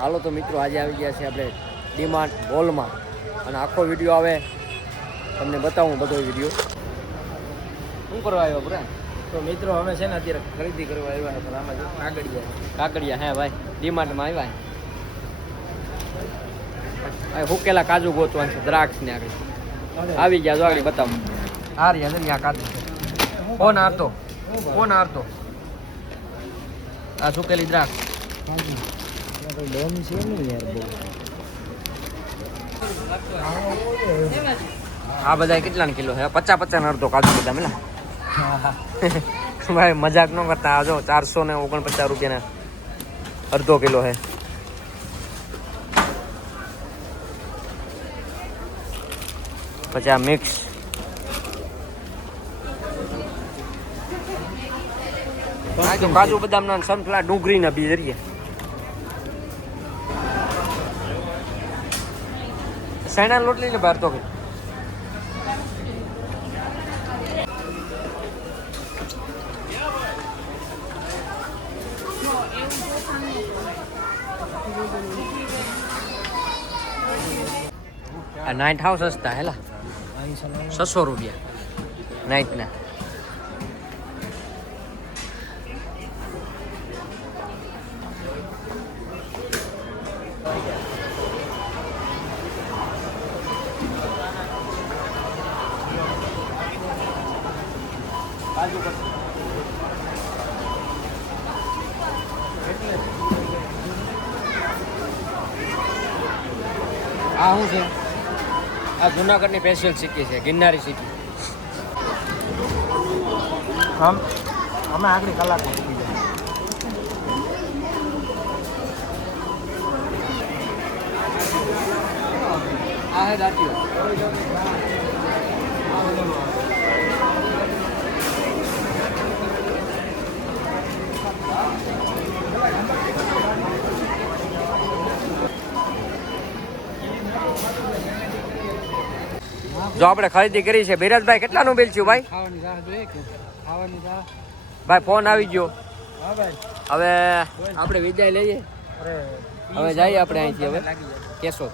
હાલો તો મિત્રો આજે આવી ગયા છે આપણે ડીમાર્ટ મોલમાં અને આખો વિડીયો આવે તમને બતાવું બધો વિડીયો. શું કરવા આવ્યો પૂરા? તો મિત્રો અમે છે ને અત્યારે ખરીદી કરવા આવ્યા પણ આમાં કાકડિયા હે ભાઈ ડીમાર્ટમાં આવ્યા. હુકેલા કાજુ ગોતવાનું છે, દ્રાક્ષ ને આગળ આવી ગયા. જો આગળ બતાવું આ રહ્યા છે ત્યાં કાજુ છે. કોણ હારતો આ સુકેલી દ્રાક્ષ. આ બધા કેટલા કિલો છે? 50 અડધો કાજુ બધા મેલા. ભાઈ મજાક ન કરતા. આ જો 449 રૂપિયાના અડધો કિલો છે. પછી આ મિક્સ કાજુ બદામ ના સનફ્લાવર ડુંગળી ના બી જરીએ. સૈણા લોટ લઈને બહાર તો નાઇટ હાઉસ સસ્તા હેલા 600 રૂપિયા નાઇટ ના. આ શું છે? આ જુનાગઢની સ્પેશિયલ સિક્કી છે, ગિરનારી સિક્કી. અમે આગળ કલાક મૂકી જાય. આ હે દાંતીઓ. જો આપણે ખરીદી કરી છે. બિરાજભાઈ કેટલાનું બિલ થયું ભાઈ? ખાવાની રાહ જોઈએ કે ખાવાની રાહ. ભાઈ ફોન આવી ગયો. હા ભાઈ હવે આપણે વિદાય લઈએ. હવે જઈએ આપણે અહીંથી હવે કેશોદ.